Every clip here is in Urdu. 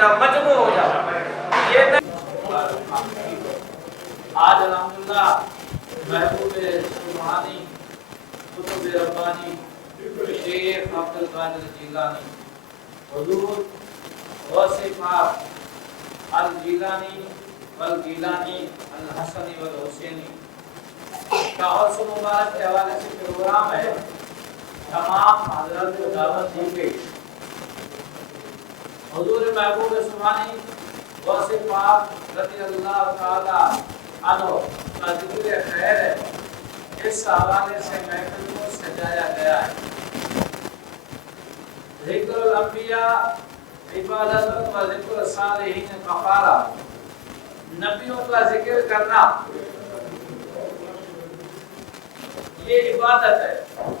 جاؤ، مجموع ہو جاؤ. یہ آج الحمدللہ محبوب سبحانی قطب ربانی شیخ عبد القادر جیلانی حضور غوث پاک الجیلانی والگیلانی الحسنی والحسینی کا عرص مبارک کے حوالے سے پروگرام ہے. تمام حضرات کو دعوت دی گئی. حضور محبوب سبحانی غوث پاک رضی اللہ تعالی عنہ کا ذکر خیر ہے. اس حوالے سے محفل کو سجایا گیا ہے. ذکر الانبیاء عبادت و ذکر الصالحین کفارہ. نبیوں کا ذکر کرنا یہ عبادت ہے.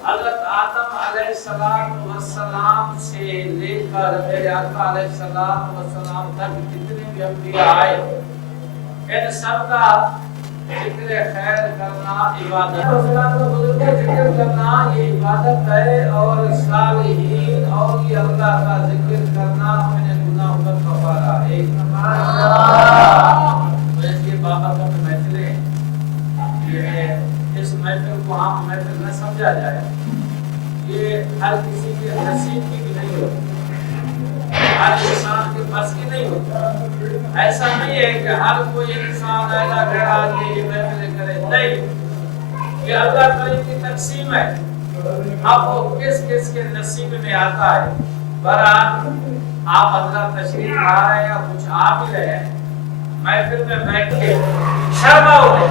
حضرت آدم علیہ السلام سے لے کر میرے آقا علیہ السلام تک جتنے بھی انبیاء آئے ان سب کا ذکر خیر کرنا عبادت ہے. ذکر کرنا یہ عبادت ہے. اور صالحین اور یہ اللہ کا ذکر کرنا اپنے گناہوں کا کفارہ ہے. یہ بابا کا محفل ہے. اس محفل کو عام محفل نہ سمجھا جائے. یہ ہر کسی کے نصیب کی بھی نہیں ہوتی، ہر انسان کے بس کی نہیں ہوتی. ایسا نہیں ہے کہ ہر کوئی انسان ایسا گھر آدمی یہ محفل کرے. نہیں، یہ اللہ تعالی کی تقسیم ہے. اب وہ کس کس کے نصیب میں آتا ہے. برحال آپ حضرات تشریف لا رہے ہیں یا کچھ آپ ہی رہے ہیں محفل میں بیٹھ کے شرما ہوئے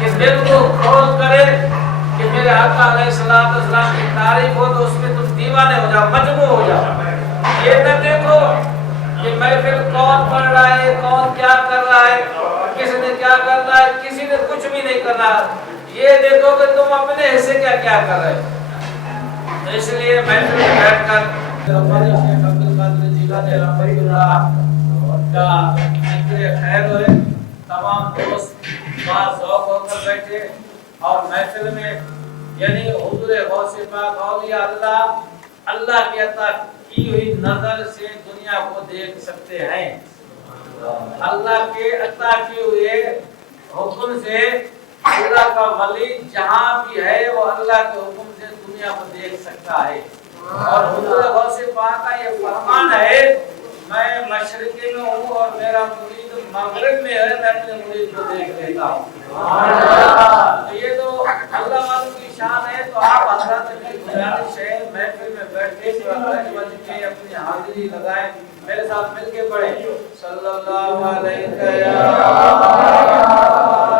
کہ دل کو کھول کرے کہ میرے آقا علیہ السلام کی تعریف ہو تو اس میں تم دیوانے ہو جاؤ، مجموع ہو جاؤ. یہ نہ دیکھو کہ محفل کون پڑھ رہا ہے، کون کیا کر رہا ہے، کس نے کیا کرنا ہے، کسی نے کچھ بھی نہیں کرنا. یہ دیکھو کہ تم اپنے حصے کیا کیا کر رہے ہو. اس لیے محفل میں بیٹھ کر ربانی شیخ عبد القادر جیلانی رحمۃ اللہ کا ذکر خیر ہوئے. تمام دوست باز ذوق ہو کر بیٹھے اور محفل میں یعنی حضور غوث پاک اولیاء اللہ کی عطا کی ہوئی نظر سے دنیا کو دیکھ سکتے ہیں. اللہ کے عطا کیے ہوئے حکم سے اللہ کا ولی جہاں بھی ہے وہ اللہ کے حکم سے دنیا کو دیکھ سکتا ہے. اور حضور غوث پاک کا یہ فرمان ہے میں مشرقی میں ہوں اور میرا مرید مغرب میں ہے، میں اپنے مرید کو دیکھ لیتا ہوں. تو یہ تو اللہ والوں کی شان ہے. تو آپ حضرات کی گزارش ہے محفل میں بیٹھ کے کے اپنی حاضری لگائیں. میرے ساتھ مل کے پڑھیں صلی اللہ علیہ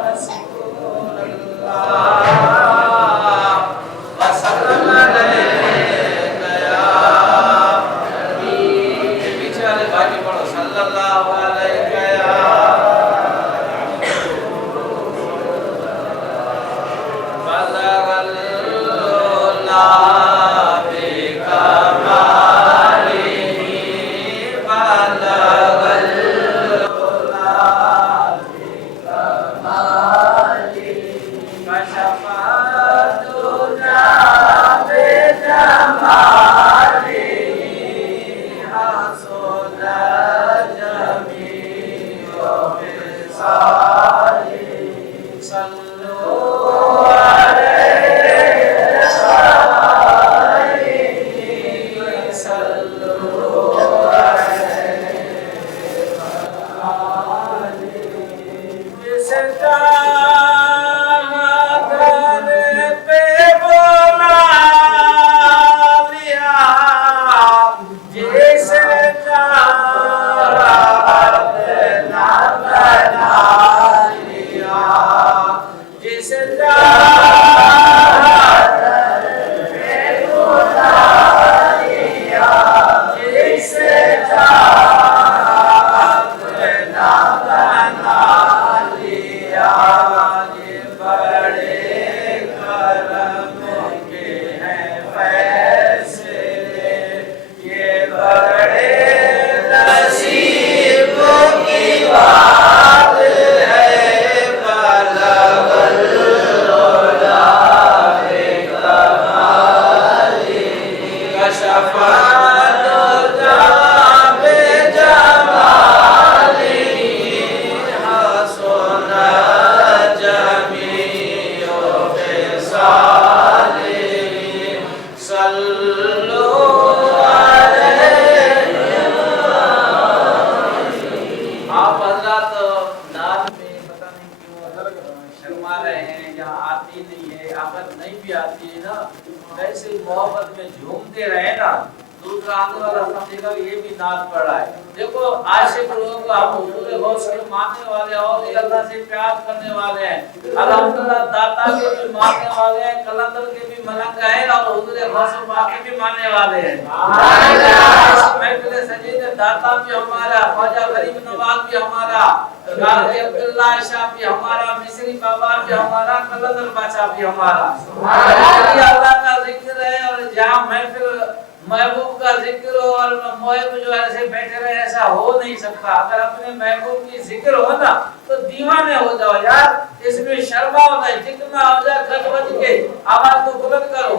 رسول اللہ وسلم علیہ. پیچھے والے بھائی پڑھو صلی اللہ علیہ بلغ محبت میں جھومتے رہے نا دوسرا آنے والا سمجھے گا یہ بھی ناز پڑ رہا ہے. دیکھو عاشق لوگ ہم حضور غوث کے ماننے والے اور اللہ سے پیار کرنے والے ہیں. الحمدللہ داتا کے بھی ماننے والے ہیں, کلندر کے بھی ملنگ ہیں اور حضور غوث پاک کے بھی ماننے والے ہیں. محفل سجید داتا بھی ہمارا, خواجہ غریب نواز بھی ہمارا, غازی عبداللہ شاہ بھی ہمارا, مصری بابا بھی ہمارا, کلندر بادشاہ بھی ہمارا. اللہ کا ذکر ہے اور جہاں محفل محبوب کا ذکر ہو اور محب جو ایسے بیٹھے رہے ایسا ہو نہیں سکتا. اگر اپنے محبوب کی ذکر ہو نا تو دیوانے ہو جاؤ یار, اس میں شرما ہوتا ہے, جتنا ہو جائے گھٹ بج کے آواز کو بلند کرو.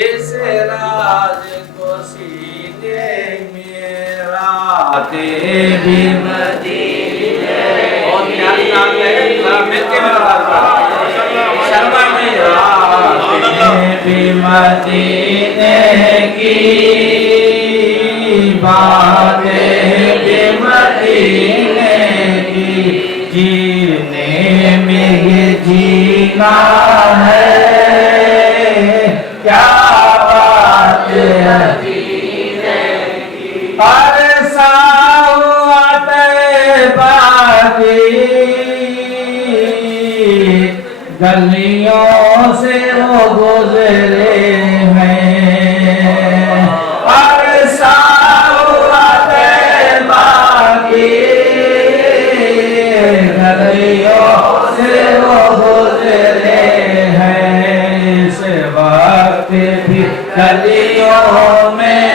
اس راز کو سینے میں راتے بھی مدینے اور پیاری نام ہے مل کے میرا شرما میں راتے بھی مدینے کی باتیں بھی مدینے کی جینے میں یہ جینا ہے کیا بات ہے ہر ساعت باقی گلیوں سے وہ گزرے ہیں ہر ساعت باقی گلیوں سے وہ گزرے ہیں اس وقت بھی گلیوں میں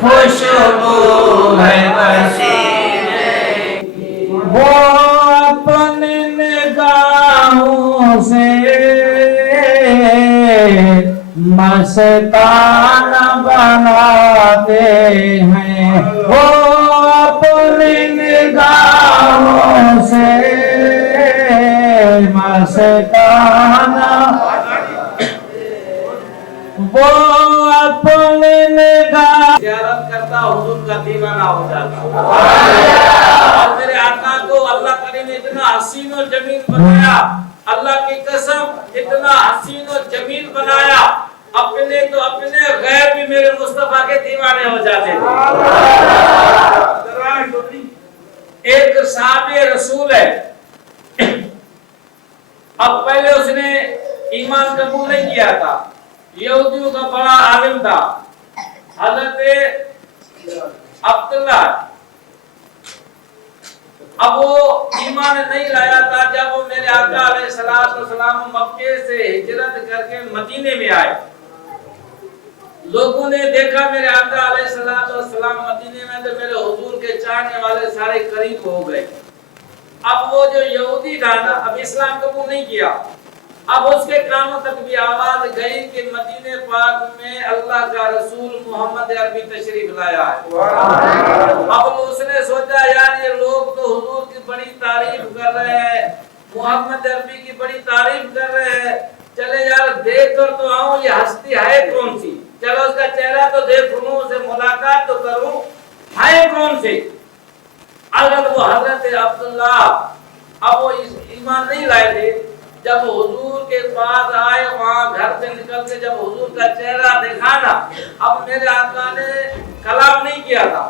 خوشبو ہے پسینے کی وہ اپنی نگاہوں سے مستانہ بناتے ہیں وہ اپنی نگاہوں سے مستانہ وہ اپنی نگاہ زیارت کرتا حضور کا دیوانہ ہو جاتا اور میرے آقا کو اللہ کریم نے اتنا حسین و جمیل بنایا اللہ کی قسم اتنا حسین و جمیل بنایا اپنے تو اپنے غیر بھی میرے مصطفیٰ کے دیوانے ہو جاتے تھے ایک صحابی رسول ہے اب پہلے اس نے ایمان قبول نہیں کیا تھا یہودیوں کا بڑا عالم تھا حضرت عبداللہ اب وہ ایمان نہیں لایا تھا جب وہ میرے آقا علیہ السلام مکے سے ہجرت کر کے مدینے میں آئے. لوگوں نے دیکھا میرے آقا علیہ السلام مدینے میں تو میرے حضور کے چاہنے والے سارے قریب ہو گئے. اب وہ جو یہودی تھا نا اب اسلام قبول نہیں کیا. اب اس کے کانوں تک بھی آواز گئی کہ مدینے پاک میں اللہ کا رسول محمد عربی تشریف لایا ہے. اب اس نے سوچا یار یہ لوگ تو حضور کی بڑی تعریف کر رہے ہیں, محمد عربی کی بڑی تعریف کر رہے ہیں, چلے یار دیکھ کر تو آؤں یہ ہستی ہے کون سی, چلو اس کا چہرہ تو دیکھوں, اسے ملاقات تو کروں, ہے کون سی. اگر وہ حضرت عبداللہ اب وہ ایمان نہیں لائے تھے, جب حضور کے پاس آئے وہاں گھر سے نکل کے جب حضور کا چہرہ دیکھا نا, اب میرے آقا نے کلام نہیں کیا تھا,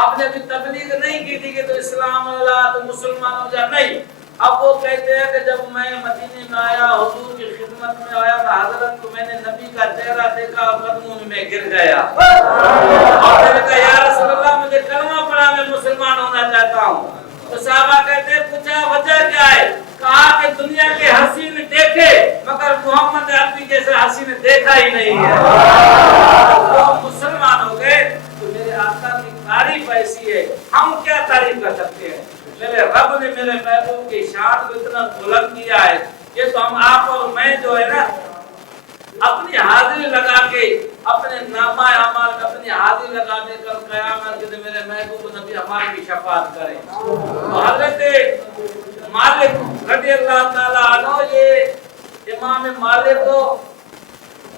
آپ نے بھی تبلیغ نہیں کی تھی کہ تو اسلام اللہ تو مسلمان ہو جا, نہیں. اب وہ کہتے ہیں کہ جب میں مدینے میں آیا حضور کی خدمت میں آیا تو حضرت کو میں نے نبی کا چہرہ دیکھا اور قدموں میں گر گیا. اور میں نے کہا یا رسول اللہ مجھے کلمہ پڑھا, میں مسلمان ہونا چاہتا ہوں. تو صحابہ کہتے ہیں پوچھا وجہ کیا ہے, کہا کہ دنیا کے حسین دیکھے مگر محمد عربی جیسے حسین دیکھا ہی نہیں ہے. وہ مسلمان ہو گئے. تو میرے آقا کی تعریف ایسی ہے, ہم کیا تعریف کر سکتے ہیں. میرے رب نے میرے محبوب کی شان کو اتنا بلند کیا ہے کہ تو ہم آپ اور میں جو ہے نا اپنی حاضری لگا کے اپنے نامہ اعمال میں اپنی حاضری لگا دے کر قیامت کے میرے محبوب نبی ہماری بھی شفاعت کریں. تو حضرت مالک رضی اللہ تعالی عنہ, یہ امام مالک کو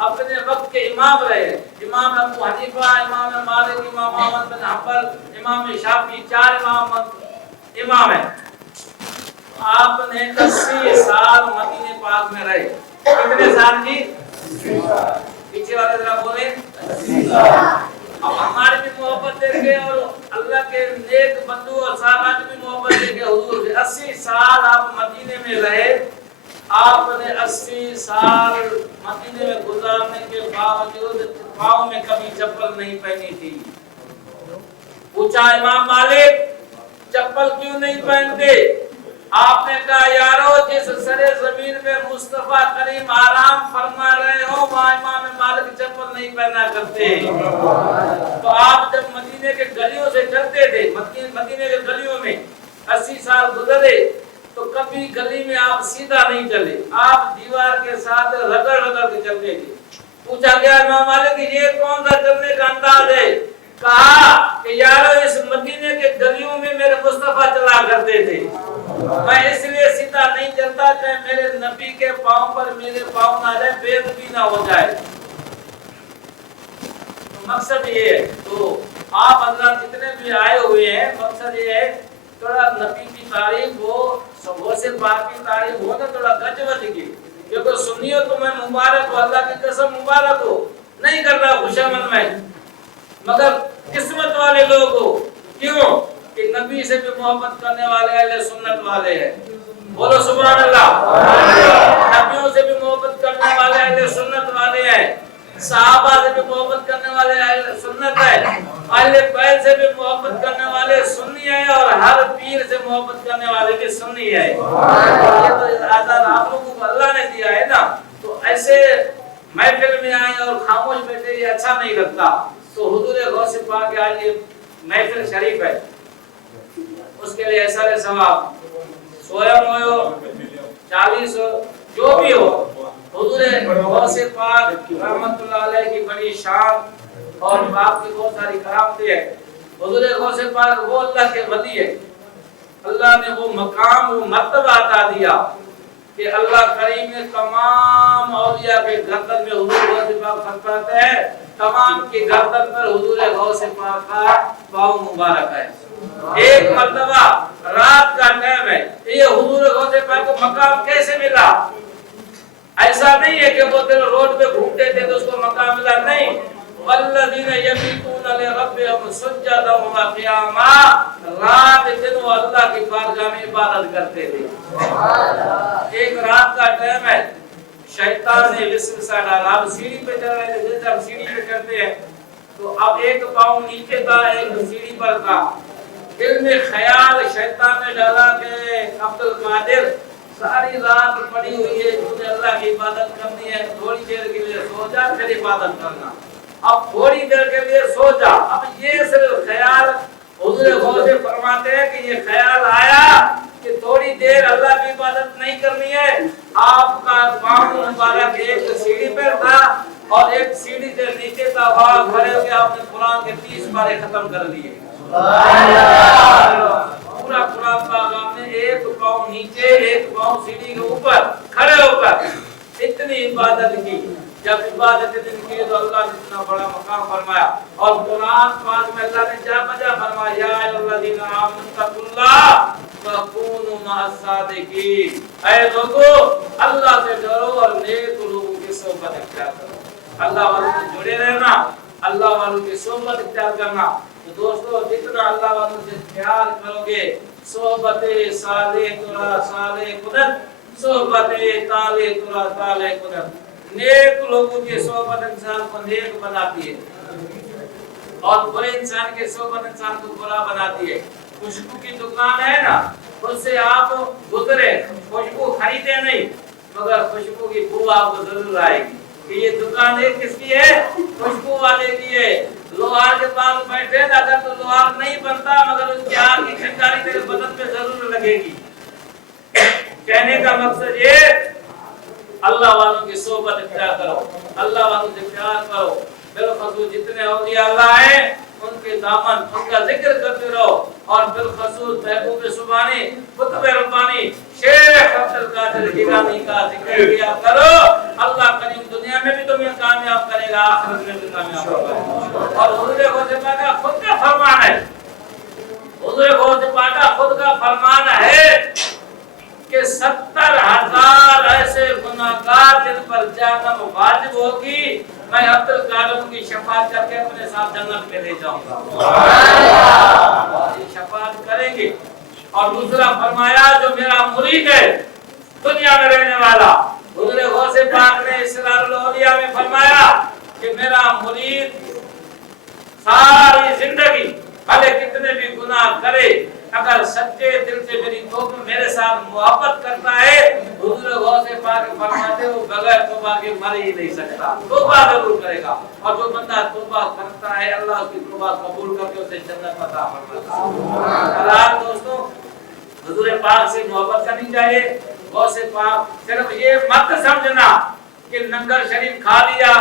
اپنے وقت کے امام رہے. امام ابو حنیفہ, امام مالک, امام احمد بن حنبل, امام شافعی, 4 امام ہیں. آپ نے 80 سال مدینے پاک میں رہے. کتنے سال جی؟ پیچھے والے ذرا بولیں. اب ہماری بھی محبت دیکھیں اور اللہ کے نیک بندو اور صحابہ کی بھی محبت دیکھیں. حضور 80 سال آپ مدینے میں رہے. آپ نے 80 سال مدینے میں گزارنے کے باوجود پاؤں میں کبھی چپل نہیں پہنی تھی. پوچھا امام مالک چپل کیوں نہیں پہنتے؟ آپ نے کہا یارو جس سرے زمین میں مصطفیٰ کریم آرام فرما رہے ہو وہاں امام مالک چپل نہیں پہنا کرتے. تو آپ جب مدینے کے گلیوں سے چلتے تھے, مدینے کے گلیوں میں 80 سال گزرے تو کبھی گلی میں آپ سیدھا نہیں چلے, آپ دیوار کے ساتھ رگڑ رگڑ کے چلتے تھے. پوچھا گیا امام مالک یہ کون سا چلنے کا انداز ہے؟ کہا کہ یارو اس مدینے کے گلیوں میں میرے مصطفیٰ چلا کرتے تھے, میں اس لیے سیدھا نہیں چلتا کہ میرے نبی کے پاؤں پر میرے پاؤں نہ جائے, بے ادبی نہ ہو جائے. مقصد یہ ہے. تو آپ حضرات جتنے بھی آئے ہوئے ہیں, مقصد یہ ہے تھوڑا نبی کی تعریف ہو, سبوں سے پاک کی تعریف ہو نا, تھوڑا گج وج کی. کیونکہ سنیو تو میں مبارک ہو, اللہ کی قسم مبارک ہو, نہیں کر رہا خوشامد میں, مگر قسمت والے لوگ ہو. کیوں کہ نبی سے بھی محبت کرنے والے اہل سنت والے ہیں. بولو سبحان اللہ. نبیوں سے بھی محبت کرنے والے اہل سنت والے ہیں, صحابہ سے بھی محبت کرنے والے اہل سنت ہیں, اہل بیت سے بھی محبت کرنے والے سنی ہیں, اور ہر پیر سے محبت کرنے والے بھی سنی ہیں. یہ تو آزاد آپ لوگوں کو اللہ نے دیا ہے نا. تو ایسے محفل میں آئے اور خاموش بیٹھے یہ اچھا نہیں لگتا. تو حضور غوث پاک کے آج یہ محفل شریف ہے, اس کے لیے ایسا ثواب 100 ہو 40 ہو جو بھی ہو, حضور غوث پاک رحمت اللہ علیہ کی بڑی شان اور آپ کی بہت ساری کرامتیں ہیں. حضور غوث پاک وہ اللہ کے ولی ہے. اللہ نے وہ مقام وہ مرتبہ عطا دیا کہ اللہ کریم نے تمام اولیاء کے گردن میں حضور غوث پاک فرماتے ہیں, تمام کی گردن پر حضور غوث پاک کا پاؤں مبارک ہے. ایک مرتبہ رات کا ٹائم ہے, یہ حضور غوث پاک کو مقام کیسے ملا؟ ایسا نہیں ہے کہ وہ دن روڈ پہ گھومتے تھے تو اس کو مقام ملا, نہیں. والذین یبیتون لربہم سجدا وقیاما, رات دن وہ اللہ کی بارگاہ میں عبادت کرتے تھے. ایک رات کا ٹائم ہے, شیطان نے وسوسہ ڈالا, اب سیڑھی پہ چڑھ رہے تھے, جیسے ہم سیڑھی پہ چڑھتے ہیں تو اب ایک پاؤں نیچے تھا، ایک سیڑھی پر تھا۔ دل میں خیال شیطان نے ڈالا کہ عبد القادر ساری رات پڑی ہوئی ہے، تجھے اللہ کی عبادت کرنی ہے، تھوڑی دیر کے لیے سو جا پھر عبادت کرنا۔ اب تھوڑی دیر کے لیے سو جا۔ اب یہ صرف خیال حضور غوث فرماتے ہیں کہ یہ خیال آیا کہ تھوڑی دیر اللہ کی عبادت نہیں کرنی ہے، آپ کا پاؤں مبارک ایک سیڑھی پر تھا اور ایک سیڑھی سے نیچے تھا، وہاں کھڑے ہو کے آپ نے قرآن کے 30 پارے ختم کر دیے۔ پورا قرآن پاک آپ نے ایک پاؤں نیچے ایک پاؤں سیڑھی کے اوپر کھڑے ہو کر اتنی عبادت کی۔ جب عبادت اتنی کی تو اللہ نے اتنا بڑا مقام فرمایا، اور قرآن پاک میں اللہ نے جا بجا فرمایا یا الذین آمنوا اتقوا اللہ وکونوا مع الصادقین، اے لوگو اللہ سے ڈرو اور نیک لوگوں کی صحبت اختیار کرو۔ اللہ والوں سے جڑے رہنا، اللہ والوں کی صحبت اختیار کرنا۔ تو دوستو جتنا اللہ والوں سے پیار کرو گے، صحبت صالح ترا صالح کنت، صحبت طالح ترا طالح کنت، نیک لوگوں کی صحبت انسان کو نیک بناتی ہے اور برے انسان کی صحبت انسان کو برا بناتی ہے۔ خوشبو کی دکان ہے نا، اس سے آپ گزرے، خوشبو خریدے نہیں مگر خوشبو کی بو آپ کو ضرور آئے گی کہ یہ دکان ہے کس کی ہے؟ خوشبو والے کی ہے۔ لوہار کے پاس بیٹھے اگر تو لوہار نہیں بنتا مگر اس کی آگ کی چنگاری تیرے بدن پہ ضرور لگے گی۔ کہنے کا مقصد یہ اللہ والوں کی صحبت اختیار کرو، اللہ والوں سے پیار کرو۔ بالخصوص جتنے اولیاء اللہ ہیں ان کے دامن ان کا ذکر کرتے رہو، اور بالخصوص محبوب سبحانی قطب ربانی شیخ عبد القادر جیلانی کا ذکر کیا کرو۔ اللہ کریم دنیا میں بھی تمہیں کامیاب کرے گا، آخرت میں بھی کامیاب کرے گا۔ اور حضور غوث پاک کا خود کا فرمان ہے، حضور غوث پاک کا خود کا فرمان ہے کہ 70,000 ایسے گناہگار جن پر جہنم واجب ہوگی، میں عبد القادر کی شفاعت کر کے اپنے ساتھ جنت میں لے جاؤں گا۔ اور یہ شفاعت کریں گے۔ اور دوسرا فرمایا جو میرا مرید ہے دنیا میں رہنے والا، حضور غوث پاک نے اسرار الاولیاء میں فرمایا کہ میرا مرید ساری زندگی بھلے کتنے بھی گناہ کرے، اگر سچے دل سے میری توبہ میرے ساتھ محبت کرتا ہے، حضور غوث پاک فرماتے ہو بغیر توبہ کے مر ہی نہیں سکتا، توبہ ضرور کرے گا۔ اور جو بندہ توبہ کرتا ہے اللہ اس کی توبہ قبول کر کے اسے جنت عطا فرماتا ہے۔ دوستو حضور پاک سے محبت کرنی چاہیے۔ غوث پاک صرف یہ مت سمجھنا کہ لنگر شریف کھا لیا،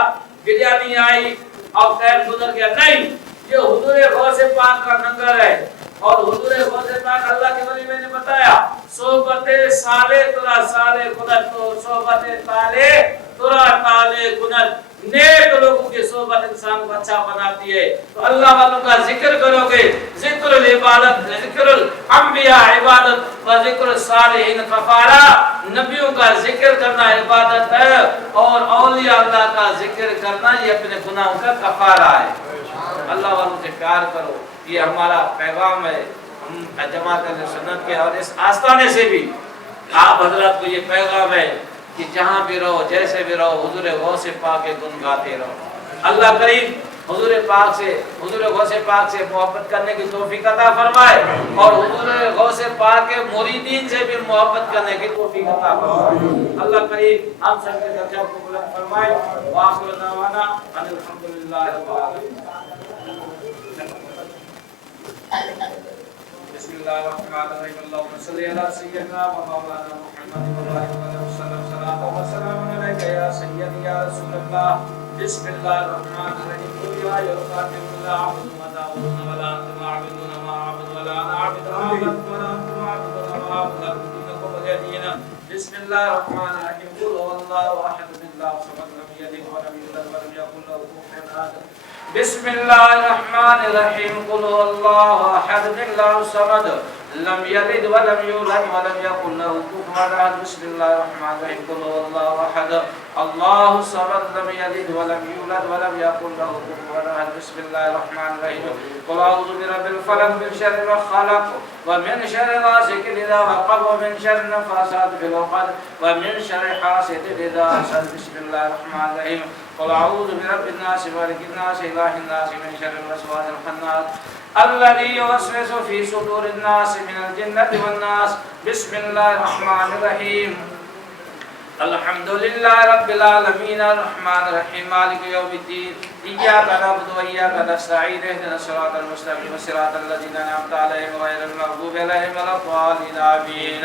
بریانی آئی اور خیر گزر گیا، نہیں، یہ حضور غوث پاک کا لنگر ہے۔ اور حضور غوث پاک اللہ کے ولی میں نے بتایا صحبت صالح ترا صالح کنت، تو صحبت طالح ترا طالح کنت، نیک لوگوں کی صحبت انسان کو اچھا بناتی ہے۔ تو اللہ والوں کا ذکر کرو گے، ذکر العبادت، ذکر الانبیاء عبادت و ذکر الصالحین کفارہ، نبیوں کا ذکر کرنا عبادت ہے اور اولیاء اللہ کا ذکر کرنا یہ اپنے گناہوں کا کفارہ ہے۔ اللہ والوں سے پیار کرو، یہ ہمارا پیغام ہے ہم جماعت اہل سنت کے، اور اس آستانے سے بھی آپ حضرات کو یہ پیغام ہے کہ جہاں بھی رہو جیسے بھی رہو حضور غوث پاک کے گن گاتے رہو۔ اللہ کریم حضور پاک سے، حضور غوث پاک سے محبت کرنے کی توفیق عطا فرمائے، اور حضور غوث پاک کے مریدین سے بھی محبت کرنے کی توفیق عطا فرمائے۔ اللہ کریم ہم سب کے درجات کو بلند فرمائے۔ وآخر دعوانا ان الحمدللہ رب العالمین۔ بسم اللہ الرحمن الرحیم، اللہم صلی علی سیدنا و مولانا محمد وبارک وسلم، صلاۃ و سلام علیک یا سیدی یا رسول اللہ۔ بسم اللہ الرحمن الرحیم، قل یا ایھا الکافرون لا اعبد ما تعبدون ولا انتم عابدون ما اعبد ولا انا عابد ما عبدتم ولا انتم عابدون ما اعبد لكم دینکم ولی دین۔ بسم اللہ الرحمن الرحیم، قل هو اللہ احد اللہ الصمد لم یلد ولم یولد ولم یکن له کفوا احد۔ بسم اللہ الرحمن الرحیم، قل هو اللہ احد اللہ الصمد لم یلد ولم یولد ولم یکن له کفوا احد۔ بسم اللہ الرحمن الرحیم، قل هو اللہ احد اللہ الصمد لم یلد ولم یولد ولم یکن له کفوا احد۔ بسم اللہ الرحمن الرحیم، قل اعوذ برب الفلق من شر ما خلق ومن شر غاسق اذا وقب ومن شر النفاثات في العقد ومن شر حاسد اذا حسد۔ بسم اللہ الرحمن الرحیم، قل اعوذ برب الناس مالك الناس اله الناس من شر الوسواس الخناس الذي يوسوس في صدور الناس من الجنة والناس. بسم الله الرحمن الرحيم. الحمد لله رب العالمين الرحمن الرحيم مالك يوم الدين إياك نعبد وإياك نستعين اهدنا الصراط المستقيم صراط الذين أنعمت عليهم غير المغضوب عليهم ولا الضالين آمين.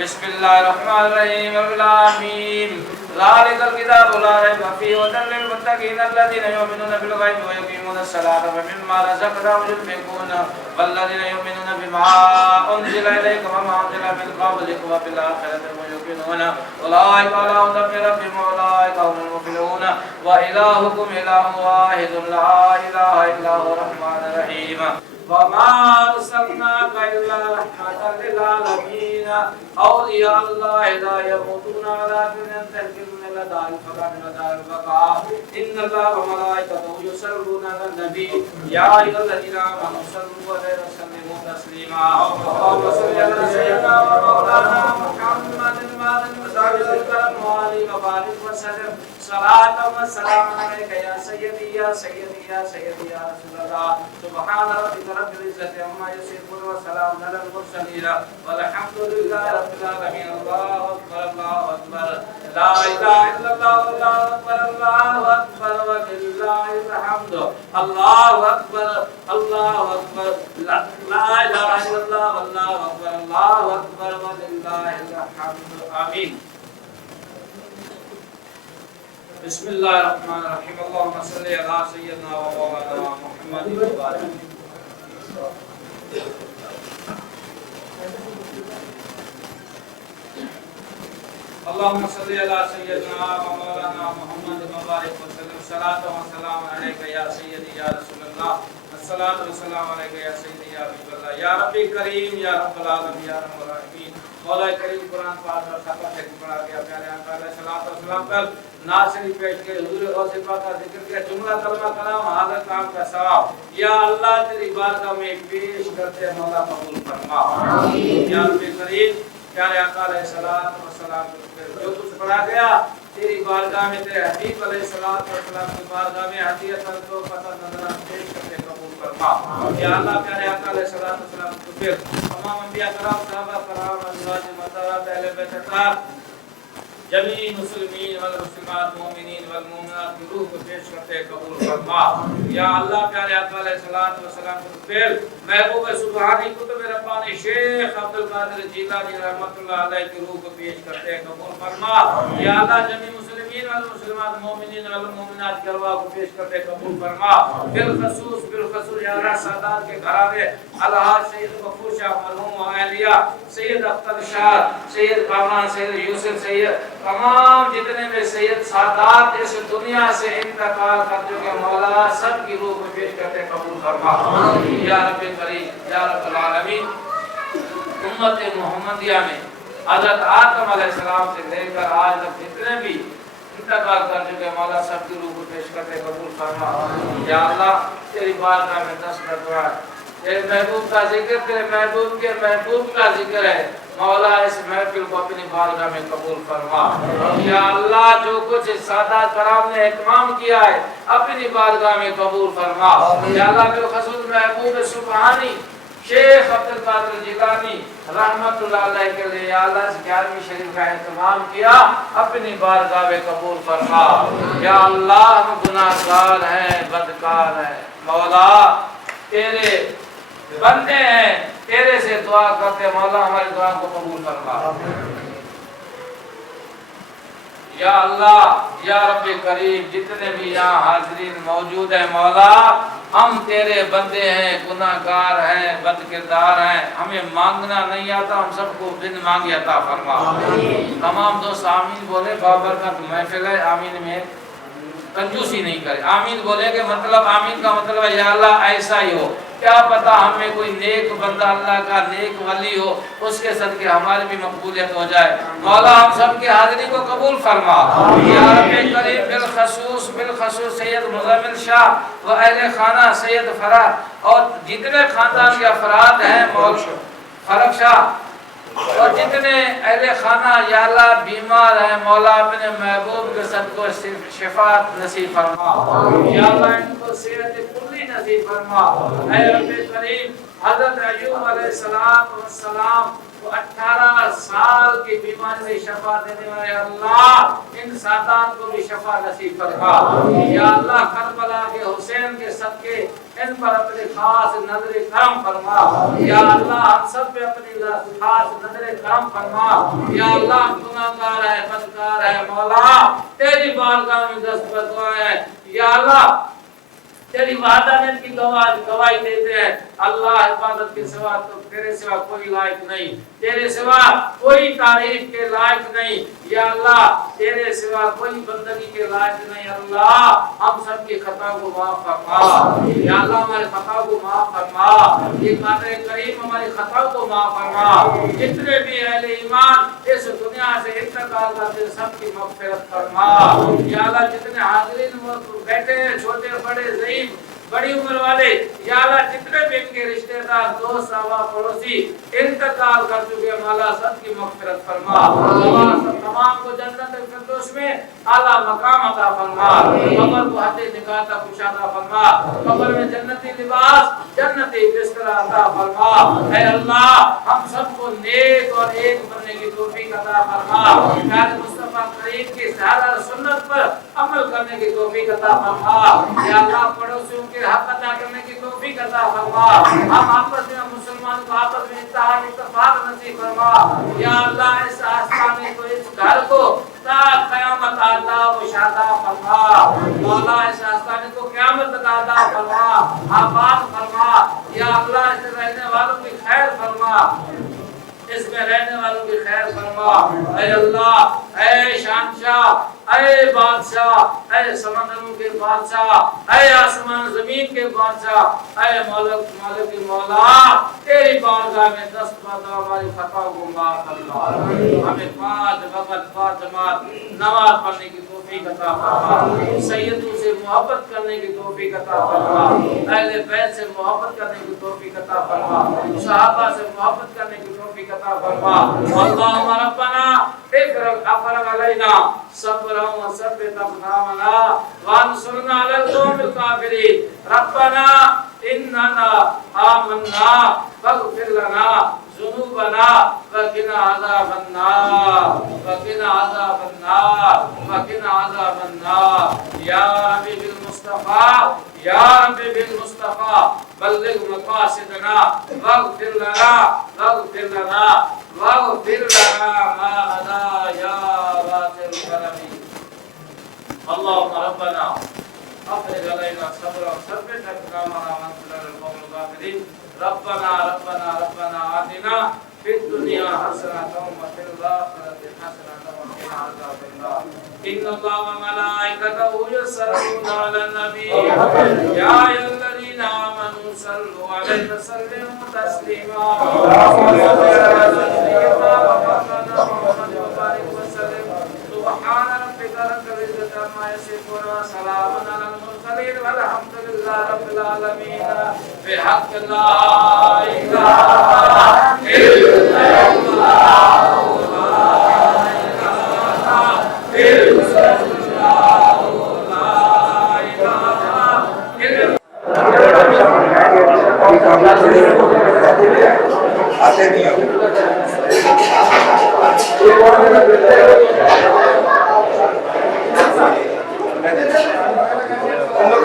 بسم الله الرحمن الرحيم رب العالمين ذلك الكتاب لا ريب فيه هدى للمتقين الذين يؤمنون بالغيب ويقيمون الصلاة ومما رزقناهم ينفقون والذين يؤمنون بما أنزل إليك وما أنزل من قبلك وبالآخرة هم يوقنون أولئك على هدى من ربهم وأولئك هم المفلحون. وإلهكم إله واحد لا إله إلا هو الرحمن الرحيم. وما أرسلناك إلا رحمة للعالمين. أولياء الله لا يموتون ولكن ينتقلون إلى دار الفقر من دار البقاء. إن الله وملائكته يصلون على النبي يا أيها الذين آمنوا صلوا عليه وسلموا تسليما. اللهم صل على سيدنا ومولانا محمد الماضي المساعد الكرم وآله وبارك وسلم صلاة وسلام عليك يا سيدي يا سيدي يا سيدي يا رسول الله. سبحان ربك رب العزة عما يصفون وسلام على المرسلين والحمد لله رب العالمين. الله أكبر الله أكبر لا إله إلا الله الله أكبر الله أكبر ولله الحمد. الله أكبر الله أكبر لا إله إلا الله الله أكبر الله أكبر ولله الحمد. آمين. بسم الله الرحمن الرحيم. اللهم صل على سيدنا ومولانا محمد وبارك. اللهم صل على سيدنا ومولانا محمد وبارك وسلم صلاة وسلام عليك يا سيدي يا رسول الله. الصلاة والسلام عليك يا سيدي يا حبيب الله يا ربي کریم یا رب العالمین یا رب العالمین. مولا کریم قرآن پاک اور خطا سے پڑھا گیا پیارے آقا علیہ الصلوۃ والسلام پر ناصری پیش کے حضور غوث پاک کا ذکر کیا جملہ کلمہ کلام حاضر کام کا ثواب یا اللہ تیری بارگاہ میں پیش کرتے مولا قبول فرما. یا رب کریم پیارے آقا علیہ الصلوۃ والسلام جو کچھ پڑھا گیا تیری بارگاہ میں تیرے حبیب علیہ الصلوۃ والسلام کی بارگاہ میں ہدیہ تو پتہ نظر پیش کرتے قبول فرما. یا اللہ پیارے آقا علیہ الصلوۃ والسلام کو پھر تمام انبیاء کرام صحابہ کرام ازواج مطہرات اہل بیت اطہار جمیع مسلمین والمسلمات مومنین والمومنات کی روح کو پیش کرتے قبول فرما. یا اللہ پیارے آقا علیہ الصلوۃ والسلام کو پھر محبوب سبحانی قطب ربانی شیخ عبد القادر جیلانی رحمۃ اللہ علیہ کی روح کو پیش کرتے قبول فرما. یا اللہ جمیع مسلمین والمسلمات مومنین والمومنات کی ارواح کو پیش کرتے قبول فرما. بالخصوص یا اللہ سادات کے گھرانے الحاج سید غفور شاہ مرحوم اہلیہ سید اختر شاہ سید کامران سید یوسف سید تمام جتنے میں سید سادات اس دنیا سے انتقال کر چکے مولا سب کی روح کو پیش کرتے قبول فرما. یا رب کریم یا رب العالمین امت محمدیہ میں حضرت آدم علیہ السلام سے لے کر آج تک جتنے بھی انتقال کر چکے مولا سب کی روح کو پیش کرتے قبول فرما. یا اللہ تیری بارگاہ میں دست دعا تیرے محبوب کا ذکر تیرے محبوب کے محبوب کا ذکر ہے مولا اس محفل کو اپنی بارگاہ میں قبول فرما. یا اللہ جو کچھ سادات کرام نے اہتمام کیا ہے اپنی بارگاہ میں قبول فرما. یا اللہ بالخصوص محبوب سبحانی شیخ عبد القادر جیلانی رحمت اللہ علیہ کے لیے یا اللہ اس 11ویں شریف کا اہتمام کیا اپنی بارگاہ میں قبول فرما. یا اللہ ہم گناہگار ہیں بدکار ہیں مولا تیرے بندے ہیں تیرے سے دعا کرتے مولا ہماری دعا کو قبول فرما. یا اللہ یا رب کریم جتنے بھی یہاں حاضرین موجود ہیں مولا ہم تیرے بندے ہیں گناہگار ہیں بد کردار ہیں ہمیں مانگنا نہیں آتا ہم سب کو بن مانگے عطا فرما. تمام دوست آمین بولے بابرکت محفل ہے آمین میں کنجوسی نہیں کرے. آمین بولے کہ مطلب آمین کا مطلب ہے یا اللہ ایسا ہی ہو. کیا پتا ہمیں کوئی نیک بندہ اللہ کا نیک ولی ہو اس کے صدقے ہماری بھی مقبولیت ہو جائے. مولا ہم سب کی حاضری کو قبول فرما. یا رب کریم بالخصوص سید مزمل شاہ و اہل خانہ سید فرح اور جتنے خاندان کے افراد ہیں مولا فرق شاہ اور جتنے اہل خانہ یا اللہ بیمار ہیں مولا اپنے محبوب کے صدقے شفا نصیب فرما یا اللہ ان کو صحت کلی نصیب فرما اے رب کریم حضرت ایوب علیہ السلام 18 سال کی بیماری سے شفا دینے والے اللہ ان سادات کو بھی شفا نصیب فرما یا اللہ کربلا کے حسین کے صدقے ان پر اپنی خاص نظر کرم فرما یا اللہ ہم سب پہ اپنی خاص نظر کرم فرما یا اللہ گناہگار ہے بدکار ہے مولا تیری بارگاہ میں دست بدعا ہے یا اللہ تیری وحدانیت کی گواہی دیتے ہیں اللہ عبادت کے سوا تو تیرے سوا کوئی لائق نہیں تیرے سوا کوئی تعریف کے لائق نہیں یا اللہ تیرے سوا کوئی بندگی کے لائق نہیں اللہ ہم سب کی خطا کو معاف فرما یا اللہ ہمارے خطا کو معاف فرما یہ قادر کریم ہماری خطا کو معاف فرما جتنے بھی اہل ایمان اس دنیا سے انتقال کرتے سب کی مغفرت فرما یا اللہ جتنے حاضرین بیٹھے ہیں چھوٹے بڑے ضعیف بڑی عمر والے یا اللہ جتنے بھی ان کے رشتہ دار دوست احباب پڑوسی انتقال کر چکے مولا سب کی مغفرت فرما تمام کو جنت الفردوس میں اعلی مقام عطا فرما قبر کو حد نکاح تک کشادہ فرما قبر میں جنتی لباس جنتی بستر عطا فرما اے اللہ ہم سب کو نیک اور ایک بننے کی توفیق عطا فرما پیارے مصطفیٰ کریم کی سادہ سنت پر عمل کرنے کی توفیق عطا فرما یا اللہ پڑوسیوں کے حق ادا کرنے کی توفیق عطا فرما ہم آپس میں مسلمان کو آپس میں اتحاد اتفاق نصیب فرما یا اللہ اس آستانے کو اس گھر کو تا قیامت آتا و شادہ فرما مولا اس آستانے کو قیامت تک آتا فرما آباد فرما یا اللہ اس رہنے والوں کی خیر فرما اس میں رہنے والوں کی خیر فرما اے اللہ اے شانشاہ اے بادشاہ اے سمندروں کے بادشاہ اے آسمان زمین کے بادشاہ اے مالک مولا تیری بارگاہ میں دست بدا ہماری خطا کو معاف فرما ہمیں 5 وقت 5 جماعت نماز پڑھنے کی توفیق عطا فرما سیدوں سے محبت کرنے کی توفیق عطا فرما اہل بیت سے محبت کرنے کی توفیق عطا فرما صحابہ سے محبت کرنے کی توفیق عطا فرما اللهم ربنا افرغ علينا صبرا وثبت اقدامنا وانصرنا على القوم الكافرين ربنا اننا آمنا فاغفر لنا ذنوبنا وقنا عذاب النار وقنا عذاب النار وقنا عذاب النار يا ربي بالمصطفى يا ربي بالمصطفى بلغ مقاصدنا واغفر لنا واغفر لنا واغفر لنا ما مضى يا واسع الكرم اللهم ربنا افرغ علينا صبرا وثبت اقدامنا وانصرنا على القوم الكافرين ربنا آتنا في الدنيا حسنة وفي الآخرة حسنة وقنا عذاب النار إن الله وملائكته يصلون على النبي يا أيها الذين آمنوا صلوا عليه وسلموا تسليما سبحان ربك رب العزة عما يصفون وسلام على المرسلين والحمد لله رب العالمين بحق لا إله إلا الله